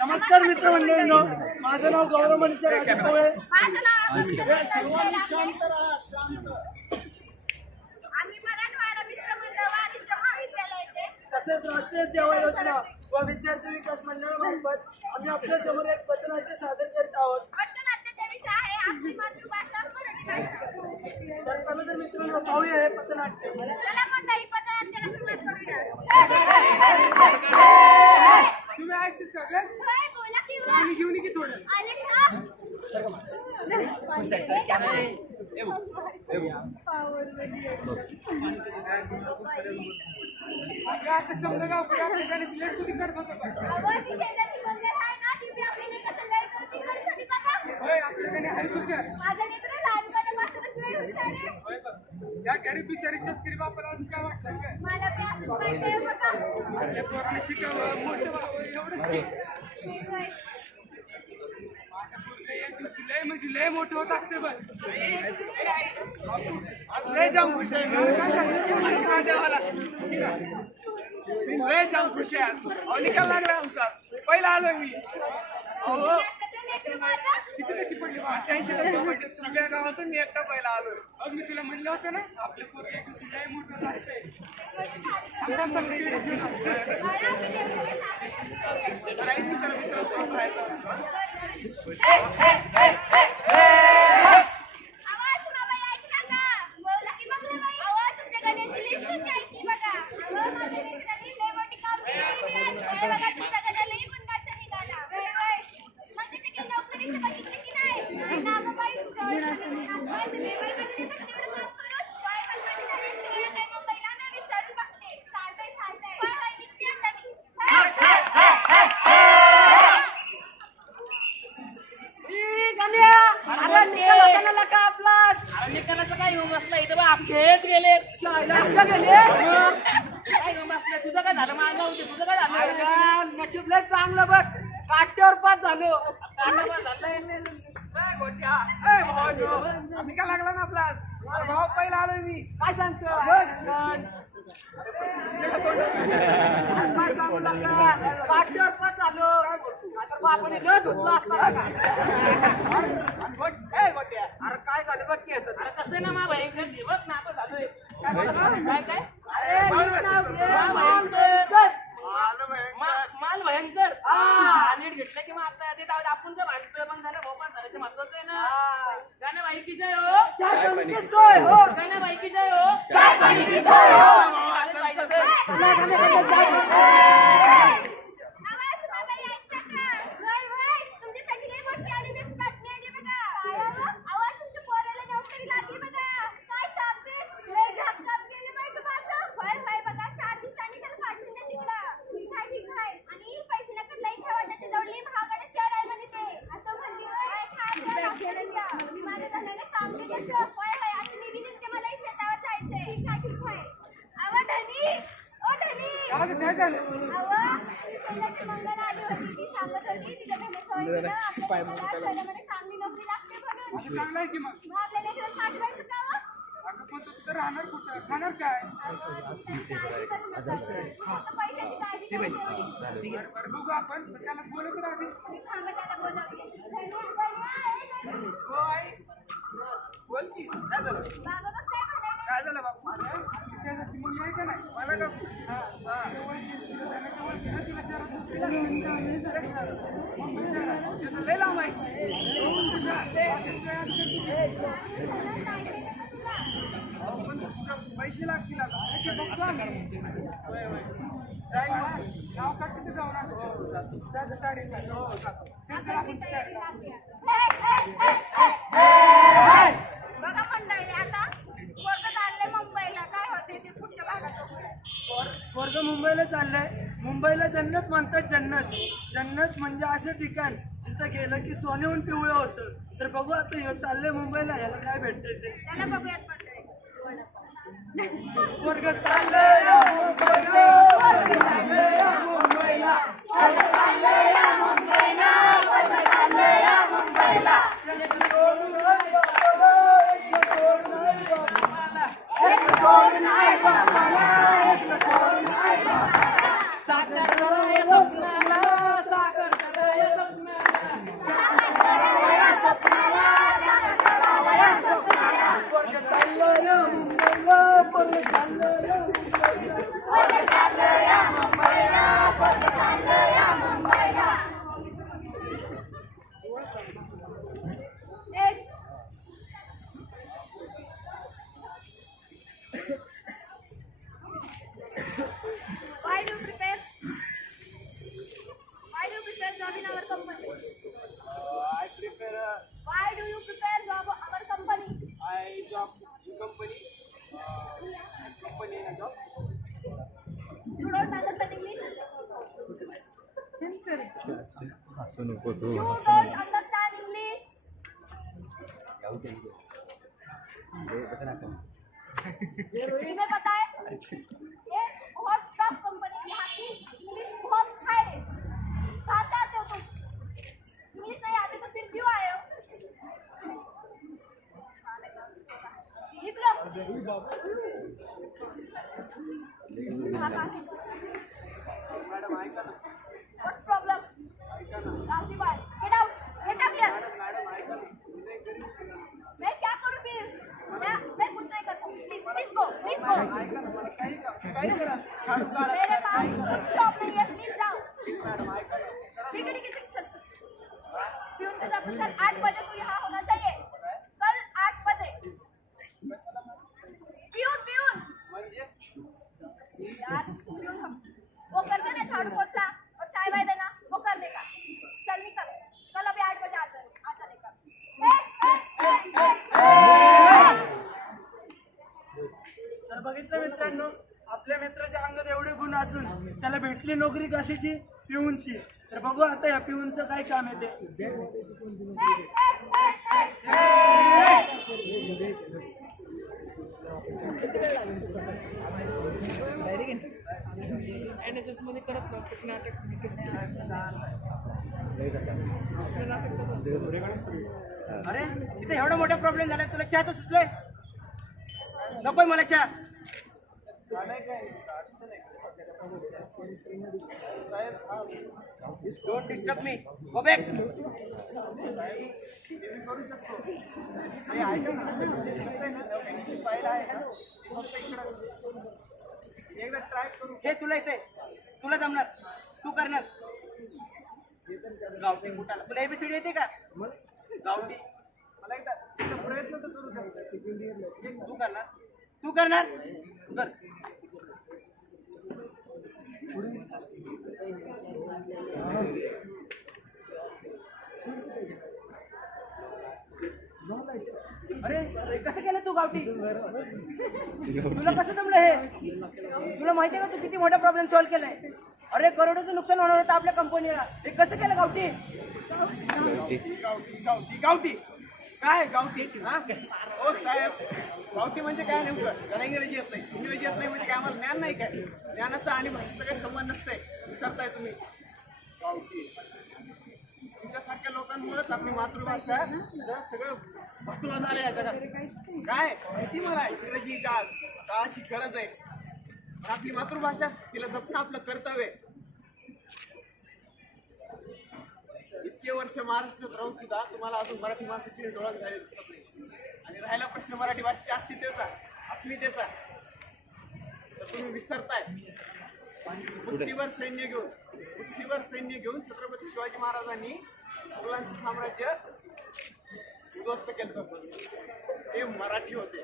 नमस्कार मित्रमंडळींनो, माझं नाव गौरव मनीषा राजपोळे. तसेच राष्ट्रीय सेवा योजना व विद्यार्थी विकास मंडळामार्फत आम्ही आपल्या समोर एक पथनाट्य सादर करीत आहोत. तर चला तर मित्रांनो, पाहूया हे पथनाट्य. तुम्ही ऐकतेस का ग? आम्ही घेऊन की थोडं आता समजा गाव गाण्याची लेट कधी करत होतो आपल्याकडे आहे हुशार. या गरीब बिचारी शेतकरी बापाला अजून काय वाटतं का पोराने शिकावं, मोठं व्हावं एवढंच. एक दिवशी लय म्हणजे लय मोठं होत असते बघ. लय जाम खुश आहे देवाला, लय जाम खुश आहे. अहो निकाल लागला आमचा, पहिला आलोय मी. अहो किती टक्के पडली? 88% पडली. सगळ्या गावातून मी एकटा पहिला आलोय. मग मी तुला म्हणलं होतं ना, आपल्या पोरं एक दिवशी लय मोठं असते. चांगलं बघ, काट्यावर पास झालो. आम्ही का लागला ना आपला भाव पहिला आलोय मी. काय सांगतो काय सांगू लागला, काट्यावर पास झालो. आता आपण न धुतला असता. अरे काय झालं बघ की, कसं ना मा भाई बघ ना आता झालोय काय काय माल भयंकर नीट घेतलं की मग आता आपण जर भांडतोय पण झालं भोपाळ झालं ते महत्वाचं आहे ना. गाणं बाईकी जय हो, गाणं बाईकी जय हो. चांगलाय की मग राहणार कुठं, खाणार काय? बघू आपण, त्याला बोलत राहते. हो आई बोल की, काय झालं? काय झालं बाबा? शेजारची मुलगी आहे का नाही? मला का लय लांब आहे. पैसे लागतील आता. नाव का तिथे जाऊन बघा मंडळी, आता वर्ग चालले मुंबईला. काय होते ते पुढच्या भागात वर्ग मुंबईला चाललंय. मुंबईला जन्नत म्हणतात. जन्नत जन्नत म्हणजे असं ठिकाण जिथं गेलं की सोन्याहून पिवळं होतं. तर बघू आता हे चाललंय मुंबईला, याला काय भेटतंय ते. त्याला बघूयात मंडळी. वर्ग चाललंय मुंबईला, वर्ग चाललंय मुंबईला, वर्ग चाललंय मुंबईला, वर्ग चाललंय मुंबईला. एक सोड नाही बाबाला, एक सोड नाही बाबाला, एक सोड नाही बाबाला, एक सोड नाही बाबाला. साखर करा या स्वप्नाला, साखर करा या स्वप्नाला. वर्ग चाललंय मुंबईला, वर्ग चाललंय मुंबईला, वर्ग चाललंय मुंबईला, वर्ग चाललंय मुंबईला. Next. Why do you prepare? Why do you prepare job in our company? I prepare Why do you prepare job our company? I job in company in a job. You don't understand English? असं नको तू You don't understand English? तुम्हें पता है ये बहुत tough company है, यहाँ की इंग्लिश बहुत हाई है. कहाँ से आते हो तुम? इंग्लिश नहीं आती तो फिर क्यों आए हो? निकलो. मॅडम ऐका ना, What's problem? ऐका ना, Ravati bai, get out here. Madam ऐका ना. मैं क्या करूँ फिर? मैं कुछ नहीं कर सकती. Please go. ऐका ना, मला काही करा. झाडू काढा. मेरे पास कुछ स्टॉप नहीं है. Please जाओ. मॅडम ऐका ना. ठीक है चल. प्यून के साथ कल 8 बजे तो यहाँ होना चाहिए. कल 8 बजे. प्यून म्हणजे यार प्यून हम वो करते ना झाड़ू पोछा और चाय वाय देना, वो कर देगा. चल निकल. कल अभी 8 बजे आ जाने का. तर बघितलं मित्रांनो, आपल्या मित्राच्या अंगात एवढे गुण असून त्याला भेटली नोकरी कशाची? पिऊनची. तर बघू आता या पिऊनचं काय काम आहे ते. NSS मध्ये करत नव्हते नाटक. अरे इथे एवढा मोठा प्रॉब्लेम झाला, तुला चहाचं सुचलंय? नकोय मला चहा. Don't disturb me. Go back. करू शकतो. हे ऐका ना, कसं आहे ना, त्यांची फाईल आहे ना, ती फक्त इकडं एकदा ट्राय करू. हे तुला येते, तुला जमणार, तू करणार. गावठी कुठाला तुला एबीसीडी येते का? गावठी मला एकदा तिचा प्रयत्न तर करू शकतो. तू करणार बर. अरे कसं केलं तू गावठी? तुला कसं जमलं हे? तुला माहिती आहे का तू किती मोठा प्रॉब्लेम सॉल्व्ह केलाय? अरे करोडोचं नुकसान होणार होतं आपल्या कंपनीला. हे कसं केलं गावठी? गावठी काय गावठी? हा हो साहेब, गावठी म्हणजे काय नेमकं? त्याला इंग्रजी येत नाही, इंग्रजी येत नाही म्हणजे काय आम्हाला ज्ञान नाही काय? ज्ञानाचा आणि भाषेचा काही संबंध नसतंय. विसरताय तुम्ही. गावठी तुमच्यासारख्या लोकांमुळेच आपली मातृभाषा जरा सगळं बकला झालं या जगात. काय माहिती मला, इंग्रजी काळाची गरज आहे. पण आपली मातृभाषा तिला जपणं आपलं कर्तव्य आहे. इतके वर्ष महाराष्ट्रात राहून सुद्धा तुम्हाला अजून मराठी भाषेची ओळख झाली दिसत नाही. आणि राहिला प्रश्न मराठी भाषेच्या अस्मितेचा, तर तुम्ही विसरताय. बुद्धीवर सैन्य घेऊन छत्रपती शिवाजी महाराजांनी मुघलांचं साम्राज्य उद्ध्वस्त केलं. ते मराठी होते.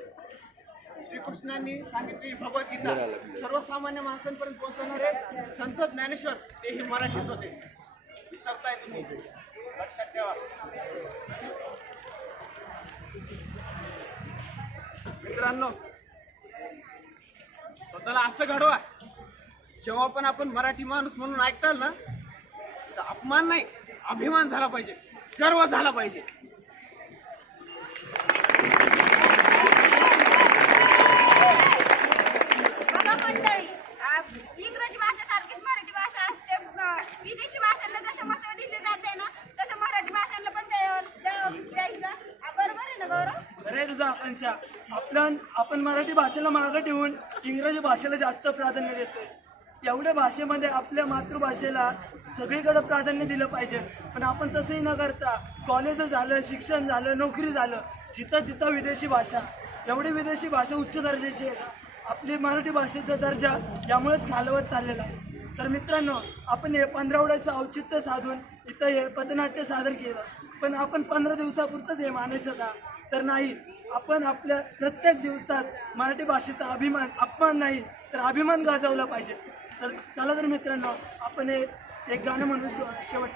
श्रीकृष्णांनी सांगितलेली भगवद्गीता सर्वसामान्य माणसांपर्यंत पोहोचवणारे संत ज्ञानेश्वर तेही मराठीच होते. विसरताय तुम्ही, लक्षात ठेवा. मित्रांनो, स्वतःला असं घडवा जेव्हा पण आपण मराठी माणूस म्हणून ऐकताल ना, असं अपमान नाही, अभिमान झाला पाहिजे, गर्व झाला पाहिजे. बघा मंडळी, इंग्रजी भाषेसारखीच मराठी भाषा असते. विदेशी भाषांना जसं महत्व दिले जाते ना, तसं मराठी भाषांना पण द्यायचं. बरोबर आहे ना गौरव? अरे तुझा आकांक्षा, आपण मराठी भाषेला मागं ठेवून इंग्रजी भाषेला जास्त प्राधान्य देतोय. एवढ्या भाषेमध्ये आपल्या मातृभाषेला सगळीकडे प्राधान्य दिलं पाहिजे, पण आपण तसंही न करता कॉलेज झालं, शिक्षण झालं, नोकरी झालं, जिथं तिथं विदेशी भाषा. एवढी विदेशी भाषा उच्च दर्जाची आहे, आपली मराठी भाषेचा दर्जा यामुळेच घालवत चाललेला आहे. तर मित्रांनो, आपण हे 15 औचित्य साधून इथं हे पथनाट्य सादर केलं, पण आपण 15 दिवसापुरतंच हे मानायचं का? तर नाही, आपण आपल्या प्रत्येक दिवसात मराठी भाषेचा अपमान नाही तर अभिमान गाजवला पाहिजे. तर चला तर मित्रांनो, आपण एक गाणं म्हणून शेवट.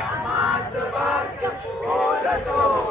आमास भाग्य बोलतो